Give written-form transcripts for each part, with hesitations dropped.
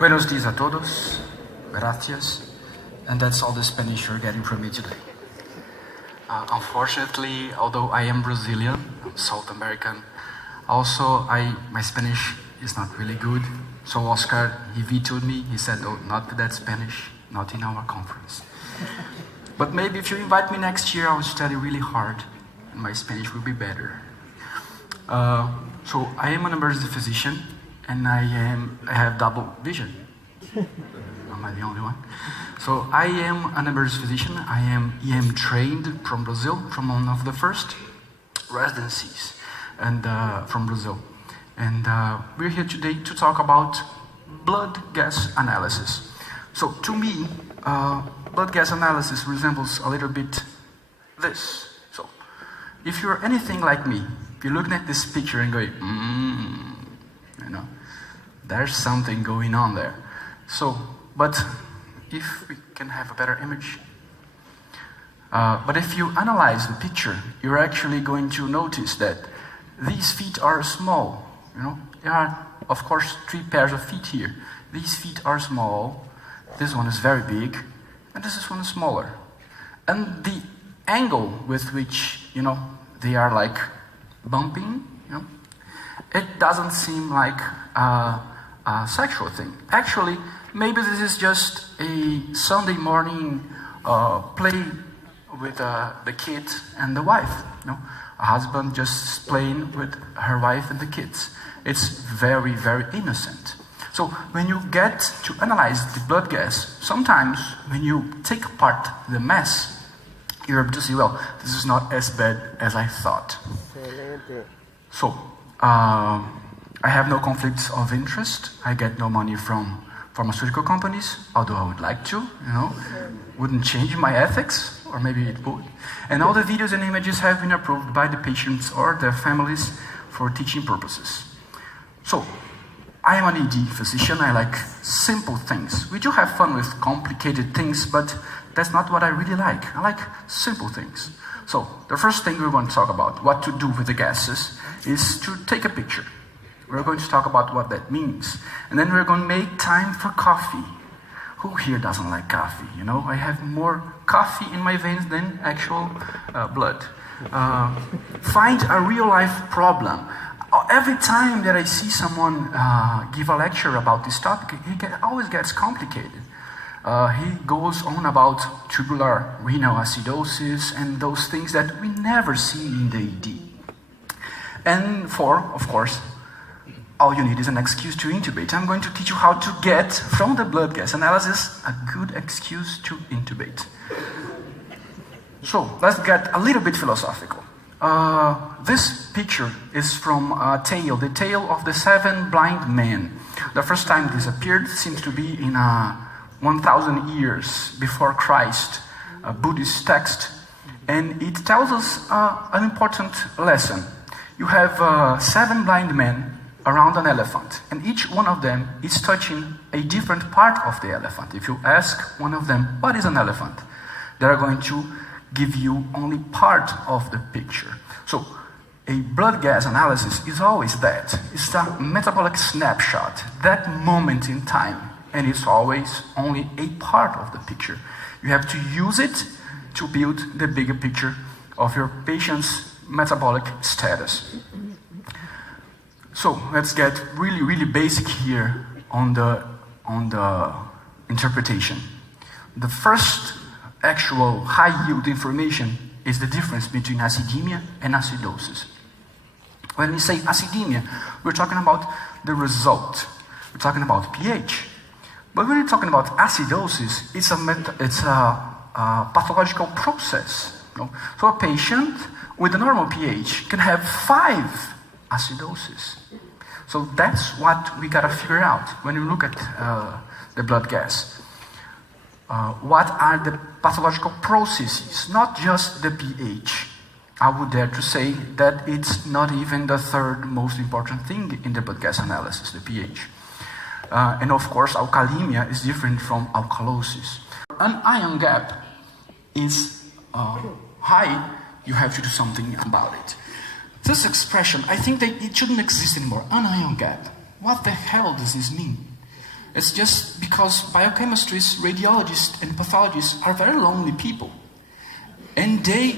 Buenos dias a todos. Gracias. And that's all the Spanish you're getting from me today. Unfortunately, although I am Brazilian, South American, also my Spanish is not really good. So Oscar, he vetoed me. He said, "Oh, not with that Spanish, not in our conference." But maybe if you invite me next year, I will study really hard, and my Spanish will be better. So I am an emergency physician, and I have double vision. Am I the only one? So I am an emergency physician. I am EM trained from Brazil, from one of the first residencies, and from Brazil. And we're here today to talk about blood gas analysis. So to me, blood gas analysis resembles a little bit this. So if you're anything like me, you're looking at this picture and going, there's something going on there. So, but if we can have a better image. But if you analyze the picture, you're actually going to notice that these feet are small. There are, of course, 3 pairs of feet here. These feet are small. This one is very big, and this one is smaller. And the angle with which, they are like bumping, it doesn't seem like a sexual thing. Actually, maybe this is just a Sunday morning play with the kid and the wife. A husband just playing with her wife and the kids. It's very, very innocent. So when you get to analyze the blood gas, sometimes when you take apart the mess, you're able to see, well, this is not as bad as I thought. So I have no conflicts of interest. I get no money from pharmaceutical companies, although I would like to, wouldn't change my ethics, or maybe it would. And all the videos and images have been approved by the patients or their families for teaching purposes. So, I am an ED physician. I like simple things. We do have fun with complicated things, but that's not what I really like. I like simple things. So, the first thing we're going to talk about, what to do with the gases, is to take a picture. We're going to talk about what that means. And then we're going to make time for coffee. Who here doesn't like coffee? I have more coffee in my veins than actual blood. Find a real-life problem. Every time that I see someone give a lecture about this topic, always gets complicated. He goes on about tubular renal acidosis and those things that we never see in the ED. And of course, all you need is an excuse to intubate. I'm going to teach you how to get from the blood gas analysis a good excuse to intubate. So let's get a little bit philosophical. This picture is from a tale, the tale of the 7 blind men. The first time this appeared seems to be in 1,000 years before Christ, a Buddhist text, and it tells us an important lesson. You have 7 blind men around an elephant, and each one of them is touching a different part of the elephant. If you ask one of them, what is an elephant? They're going to give you only part of the picture. So, a blood gas analysis is always that. It's a metabolic snapshot, that moment in time, and it's always only a part of the picture. You have to use it to build the bigger picture of your patient's metabolic status. So let's get really, really basic here on the interpretation. The first actual high-yield information is the difference between acidemia and acidosis. When we say acidemia, we're talking about the result. We're talking about pH. But when we're talking about acidosis, it's a pathological process. So a patient with a normal pH can have 5 acidosis. So that's what we gotta figure out when we look at the blood gas. What are the pathological processes, not just the pH. I would dare to say that it's not even the third most important thing in the blood gas analysis, the pH. And of course, alkalemia is different from alkalosis. An ion gap is high, you have to do something about it. This expression, I think that it shouldn't exist anymore. An ion gap. What the hell does this mean? It's just because biochemistries, radiologists, and pathologists are very lonely people. And they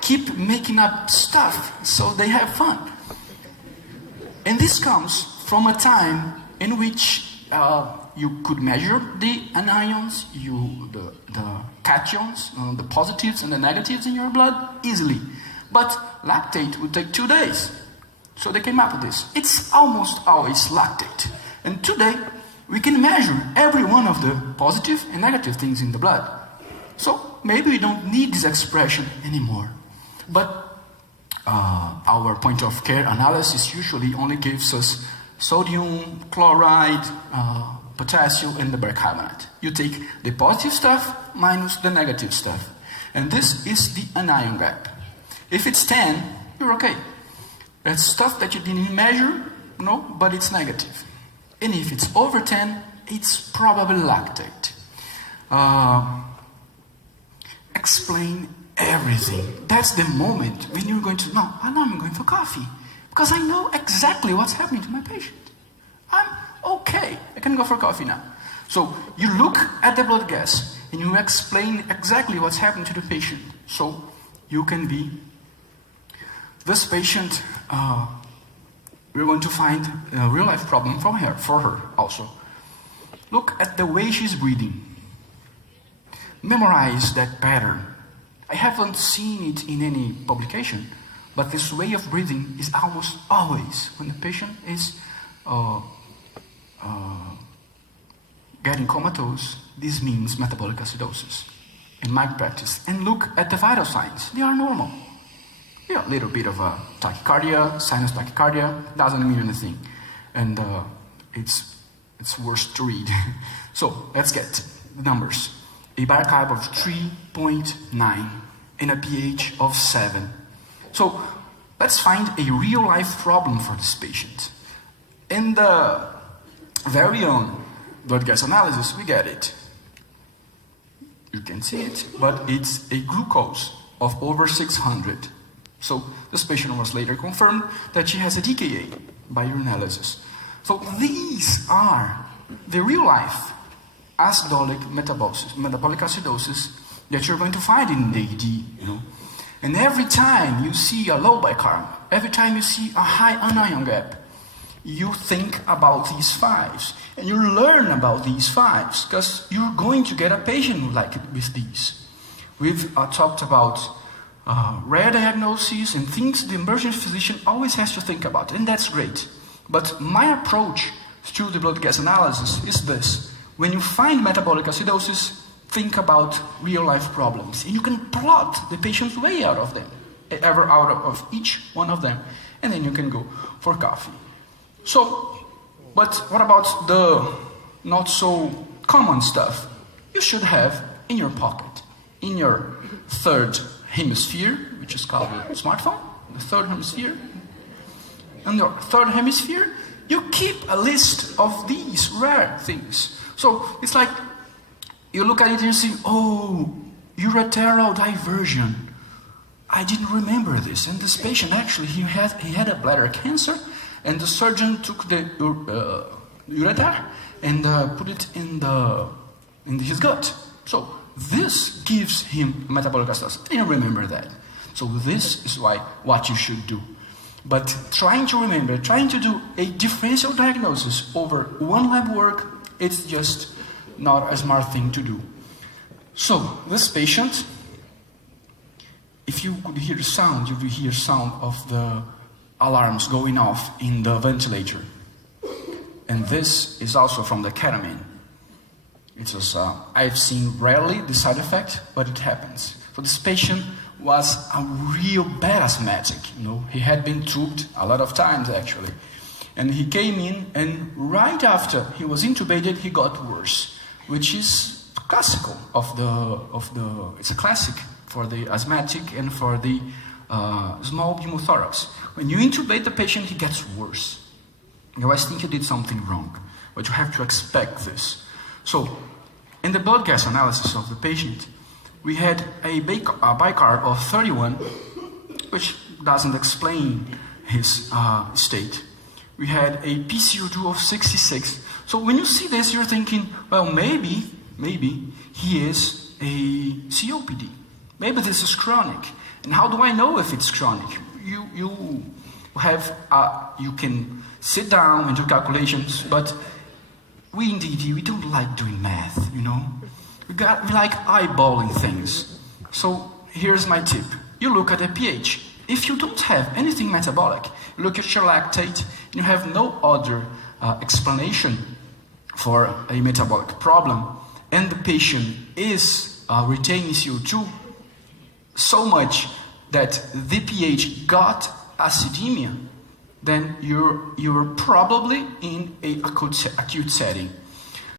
keep making up stuff so they have fun. And this comes from a time in which you could measure the anions, the cations, the positives and the negatives in your blood easily. But lactate would take 2 days. So they came up with this. It's almost always lactate. And today, we can measure every one of the positive and negative things in the blood. So maybe we don't need this expression anymore. But our point of care analysis usually only gives us sodium, chloride, potassium, and the bicarbonate. You take the positive stuff minus the negative stuff. And this is the anion gap. If it's 10, you're okay. That's stuff that you didn't measure, but it's negative. And if it's over 10, it's probably lactate. Explain everything. That's the moment when you're going to know, I'm going for coffee. Because I know exactly what's happening to my patient. I'm okay. I can go for coffee now. So you look at the blood gas and you explain exactly what's happening to the patient. So you can be, this patient, we're going to find a real life problem for her also. Look at the way she's breathing. Memorize that pattern. I haven't seen it in any publication, but this way of breathing is almost always when the patient is getting comatose. This means metabolic acidosis in my practice. And look at the vital signs. They are normal. Yeah, a little bit of a tachycardia, sinus tachycardia, doesn't mean anything. And it's worse to read. So let's get the numbers. A bicarb of 3.9 and a pH of 7. So let's find a real life problem for this patient. In the very own blood gas analysis, we get it. You can see it, but it's a glucose of over 600. So this patient was later confirmed that she has a DKA by urinalysis. So these are the real life acidotic metabolic acidosis that you're going to find in AD, And every time you see a low bicarb, every time you see a high anion gap, you think about these fives and you learn about these fives because you're going to get a patient like it with these. We've talked about rare diagnoses and things the emergency physician always has to think about, and that's great. But my approach to the blood gas analysis is this. When you find metabolic acidosis, think about real-life problems. And you can plot the patient's way out of them, out of each one of them. And then you can go for coffee. So, but what about the not so common stuff? You should have in your pocket, in your third hemisphere, which is called the smartphone, the third hemisphere. In your third hemisphere, you keep a list of these rare things. So it's like you look at it and you see, ureteral diversion. I didn't remember this. And this patient actually, he had a bladder cancer, and the surgeon took the ureter and put it in his gut. So this gives him metabolic acidosis. I didn't remember that. So this is what you should do. But trying to do a differential diagnosis over one lab work, it's just not a smart thing to do. So this patient, if you could hear the sound, you would hear sound of the alarms going off in the ventilator. And this is also from the ketamine. It's just, I've seen rarely the side effect, but it happens. So this patient was a real bad asthmatic. He had been tubed a lot of times actually. And he came in, and right after he was intubated, he got worse, which is classical it's a classic for the asthmatic and for the small pneumothorax. When you intubate the patient, he gets worse. You always think you did something wrong, but you have to expect this. So, in the blood gas analysis of the patient, we had a bicarb of 31, which doesn't explain his state. We had a PCO2 of 66, So when you see this, you're thinking, well, maybe he is a COPD. Maybe this is chronic. And how do I know if it's chronic? You can sit down and do calculations, but we don't like doing math, you know? We like eyeballing things. So here's my tip. You look at the pH. If you don't have anything metabolic, look at your lactate, and you have no other explanation for a metabolic problem, and the patient is retaining CO2 so much that the pH got acidemia, then you're probably in a acute setting.